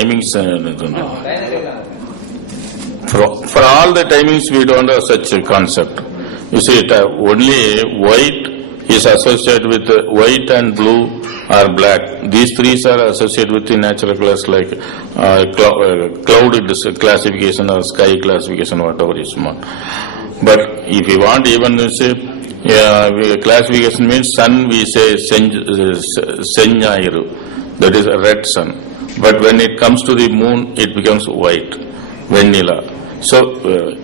timings uh, for, for all the timings we don't have such a concept. You see, it, uh, only white is associated with uh, white and blue or black. These three are associated with the natural class like uh, uh, cloud classification or sky classification, whatever is want. But if you want even say, yeah, classification means sun, we say sen, uh, senjairu, that is a red sun. But when it comes to the moon, it becomes white, vanilla. So, uh,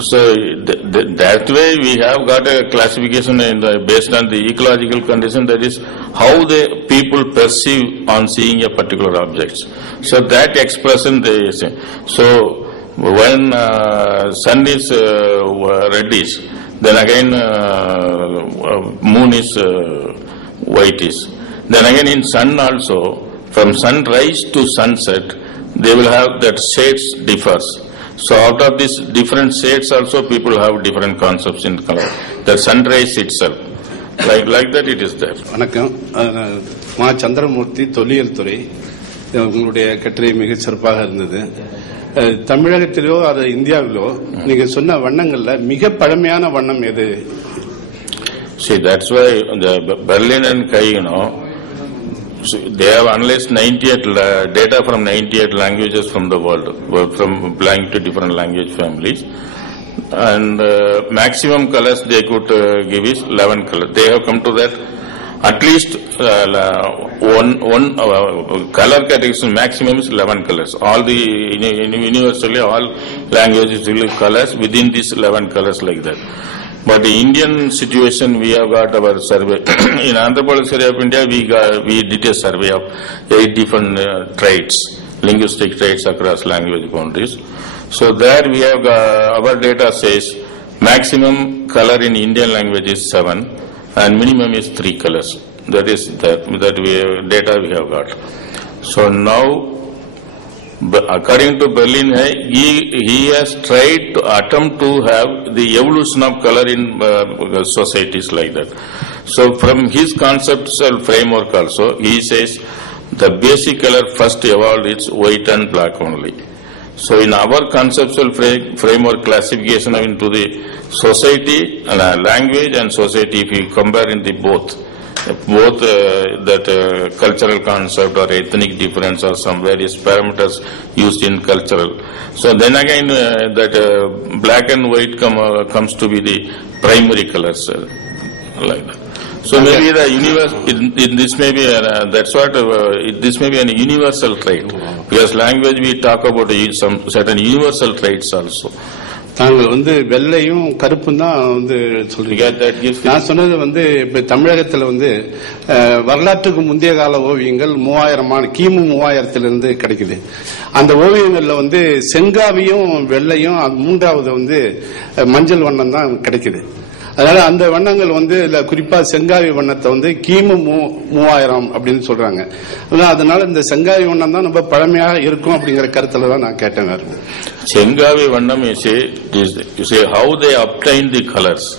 so th- th- that way we have got a classification the, based on the ecological condition, that is how the people perceive on seeing a particular object. So that expression they say. So when uh, sun is uh, reddish, then again uh, moon is uh, whitish. Then again in sun also, from sunrise to sunset, they will have that shades differs. So out of these different shades also people have different concepts in color. The sunrise itself, like, like that it is there. வணக்கம் அஹ், மா சந்திரமூர்த்தி தொல்லியல் துறை அஹ், உங்களுடைய கட்டுரை மிகச் சிறப்பாக இருந்தது அஹ், தமிழகத்திலோ அது இந்தியாவிலோ நீங்க சொன்ன வண்ணங்கள்ல மிக பழமையான வண்ணம் எது See, that's why the Berlin and Kai, you know, so they have analyzed 98 la- data from 98 languages from the world, from belonging to different language families. And uh, maximum colors they could uh, give is 11 colors. They have come to that at least uh, one, one uh, color category maximum is 11 colors. All the, uni- uni- universally, all languages will colors within these 11 colors like that. But the Indian situation, we have got our survey. In Anthropology Survey of India, we got, we did a survey of eight different uh, traits, linguistic traits across language boundaries. So there we have, got- our data says maximum color in Indian language is seven and minimum is three colors. That is that, that we, data we have got. So now according to Berlin, he, he has tried to attempt to have the evolution of color in uh, societies like that. So from his conceptual framework also, he says the basic color first evolved is white and black only. So in our conceptual fra- framework classification into the society, uh, language and society, if you compare in the both, both uh, that uh, cultural concept or ethnic difference or some various parameters used in cultural. So then again, uh, that uh, black and white come, uh, comes to be the primary colors uh, like that. So maybe the universe, in, in this may be, uh, that's what, uh, it, this may be an universal trait. Because language we talk about some certain universal traits also. தாங்கள் வந்து வெள்ளையும் கருப்பும் தான் வந்து சொல்றீங்க. நான் சொன்னது வந்து இப்ப தமிழகத்துல வந்து வரலாற்றுக்கு முந்தைய கால ஓவியங்கள் மூவாயிரமான கிமு மூவாயிரத்திலிருந்து கிடைக்குது. அந்த ஓவியங்கள்ல வந்து செங்காவியும் வெள்ளையும் மூன்றாவது வந்து மஞ்சள் வண்ணம் தான் கிடைக்குது. அதனால அந்த வண்ணங்கள் வந்து இல்ல குறிப்பா செங்காவி வண்ணத்தை வந்து கிமு மூவாயிரம் அப்படின்னு சொல்றாங்க அதனால இந்த செங்காவி வண்ணம் தான் ரொம்ப பழமையாக இருக்கும் அப்படிங்கிற கருத்துல தான் நான் கேட்டேன் செங்காவி வண்ணம் is how they obtain the colours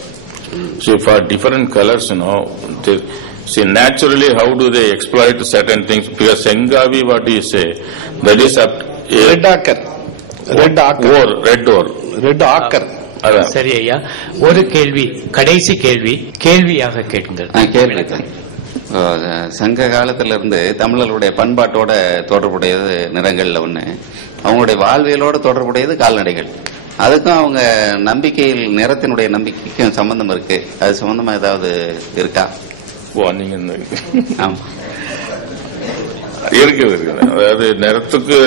for different colours See, naturally, how do they exploit certain things? Because Sengavi, what you say, that is up. Red ochre. Red ochre. Or, red ochre. Red ochre. சரி ஐயா ஒரு கேள்வி கடைசி கேள்வி கேள்வியாக கேட்குங்கள். அஹ், சங்க காலத்துல இருந்து தமிழர்களுடைய பண்பாட்டோட தொடர்புடையது நிறங்கள்ல ஒண்ணு. அவங்களுடைய வாழ்வியலோட தொடர்புடையது கால்நடைகள். அதுக்கும் அவங்க நம்பிக்கையில் நிறத்தினுடைய நம்பிக்கைக்கும் சம்பந்தம் இருக்கு. அது சம்பந்தமா ஏதாவது இருக்கா? ஓ, நீங்க இந்த- ஆமா. இருக்குது இருக்குது. அதாவது நிறத்துக்கு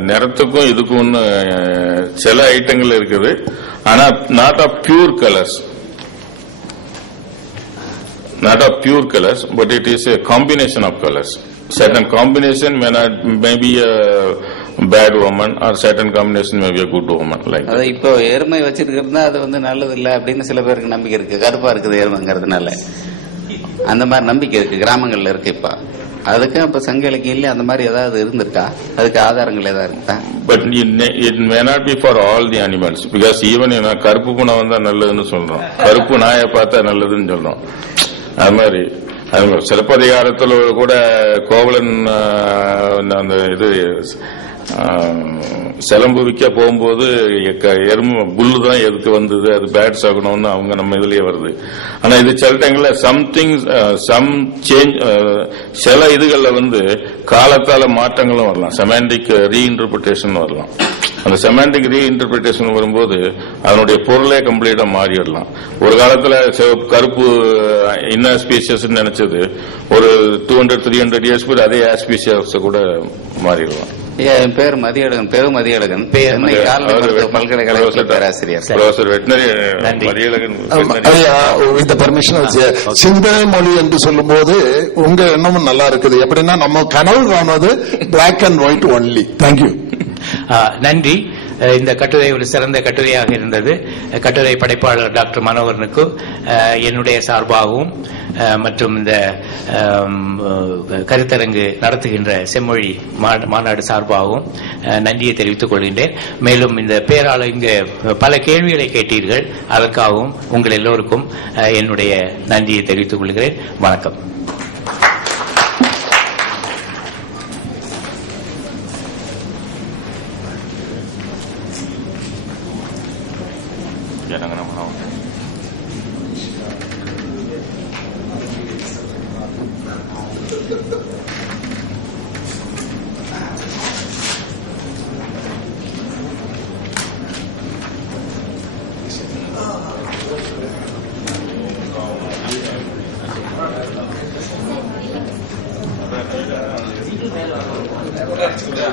நிறத்துக்கும் இதுக்கும் சில ஐட்டங்கள் இருக்குது. ஆனா not of pure colours not of pure colors, but it is a combination of colors. Certain combination may not, may be a bad woman or certain combination may be a good woman like that. அது இப்போ எருமை வச்சிருக்கிறதுனா அது வந்து நல்லது இல்ல அப்படின்னு சில பேருக்கு நம்பிக்கை இருக்கு கருப்பா இருக்குது எருமைங்கிறதுனால அந்த மாதிரி நம்பிக்கை இருக்கு கிராமங்கள்ல இருக்கு இப்ப அதுக்கும் இப்ப சங்க இலக்கியம் அந்த மாதிரி ஏதாவது இருந்திருக்கா? அதுக்கு ஆதாரங்கள் ஏதாவது இருக்கா? But it may not be for all the animals because even கருப்பு புணம் வந்தா நல்லதுன்னு சொல்றோம். கருப்பு நாயை பார்த்தா நல்லதுன்னு சொல்றோம். அது மாதிரி சிலப்பதிகாரத்தில் கூட கோவலன் அந்த இது சிலம்பு விற்க போகும்போது எக்க- எறும்பு புல்லு தான் எதுக்கு வந்தது அது பேட்ஸ் ஆகணும்னு அவங்க நம்ம இதுலயே வருது. ஆனா இது சில டைம்ல சம்திங் சம் சேஞ்ச் சில இதுகள்ல வந்து காலத்தால மாற்றங்களும் வரலாம். செமாண்டிக் ரீஇன்டர்பிரிட்டேஷன் வரலாம். அந்த செமாண்டிக் ரீஇன்டர்பிரிட்டேஷன் வரும்போது அதனுடைய பொருளே கம்ப்ளீட்டா மாறிடலாம். ஒரு காலத்துல கருப்பு இன்ன ஸ்பீசியஸ் நினைச்சது ஒரு two hundred three hundred years கூட அதே ஸ்பீசியஸ் கூட மாறிடலாம். என் பேர் மதியழகன் பெரு மதியழகன். பல்கலைக்கழகத்தில் பேராசிரியர். வித் பர்மிஷன் சிந்தனை மொழி என்று சொல்லும்போது உங்க எண்ணமும் நல்லா இருக்குது. எப்படின்னா நம்ம கனவு காணுவது black and white only thank you நன்றி. இந்த கட்டுரை ஒரு சிறந்த கட்டுரையாக இருந்தது. கட்டுரை படைப்பாளர் டாக்டர் மனோகரனுக்கு என்னுடைய சார்பாகவும் மற்றும் இந்த கருத்தரங்கு நடத்துகின்ற செம்மொழி மா- மாநாடு சார்பாகவும் நன்றியை தெரிவித்துக் கொள்கின்றேன். மேலும் இந்த பேராளர் இங்கு பல கேள்விகளை கேட்டீர்கள். அதற்காகவும் உங்கள் எல்லோருக்கும் என்னுடைய நன்றியை தெரிவித்துக் கொள்கிறேன். வணக்கம். 在那个地方。好哎，就这样，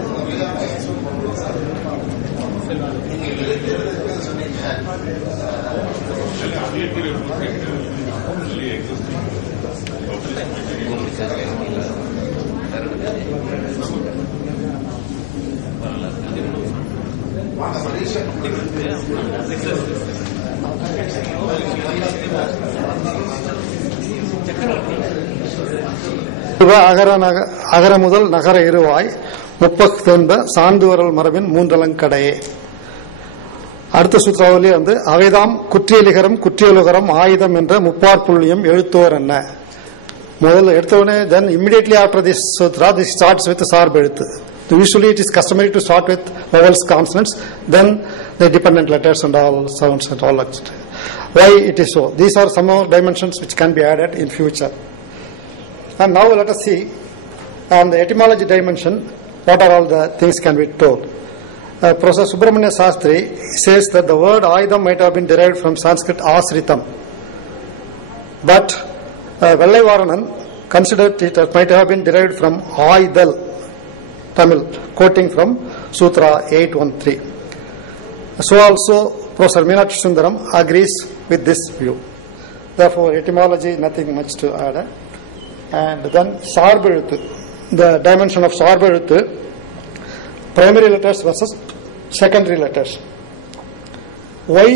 அகர நக- அகர முதல் நகர இருவாய் முப்பத்தொன்ப சாந்துவரல் மரபின் மூன்றலங்கடையே. அடுத்த சூத்திராவளி வந்து அவைதாம் குற்றியலிகரம் குற்றியலுகரம் ஆயுதம் என்ற முப்பார் புள்ளியம் எழுத்தோர் என்ன? முதல்ல எடுத்தவுடனே then immediately after this sutra this starts with சார்பு எழுத்து usually it is customary to start with vowels consonants then the dependent letters and all sounds and all that why it is so these are some more dimensions which can be added in future and now let us see on the etymology dimension what are all the things can be told. Uh, Professor Subramanya Sastri says that the word Aidam might have been derived from Sanskrit Asritam. But uh, Vallai considered it might have been derived from Aidal, Tamil, quoting from Sutra 813. So also Professor Meenakshi Sundaram agrees with this view. Therefore, etymology, nothing much to add. And then சார்பெழுத்து the dimension of சார்பெழுத்து primary letters versus secondary letters. Why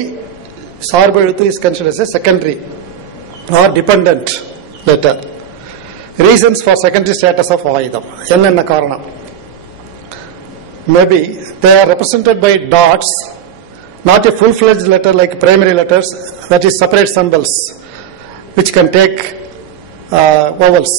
சார்பெழுத்து is considered as a secondary or dependent letter? Reasons for secondary status of ஆயுதம் என்னென்ன காரணம் maybe they are represented by dots not a full-fledged letter like primary letters that is separate symbols which can take uh, vowels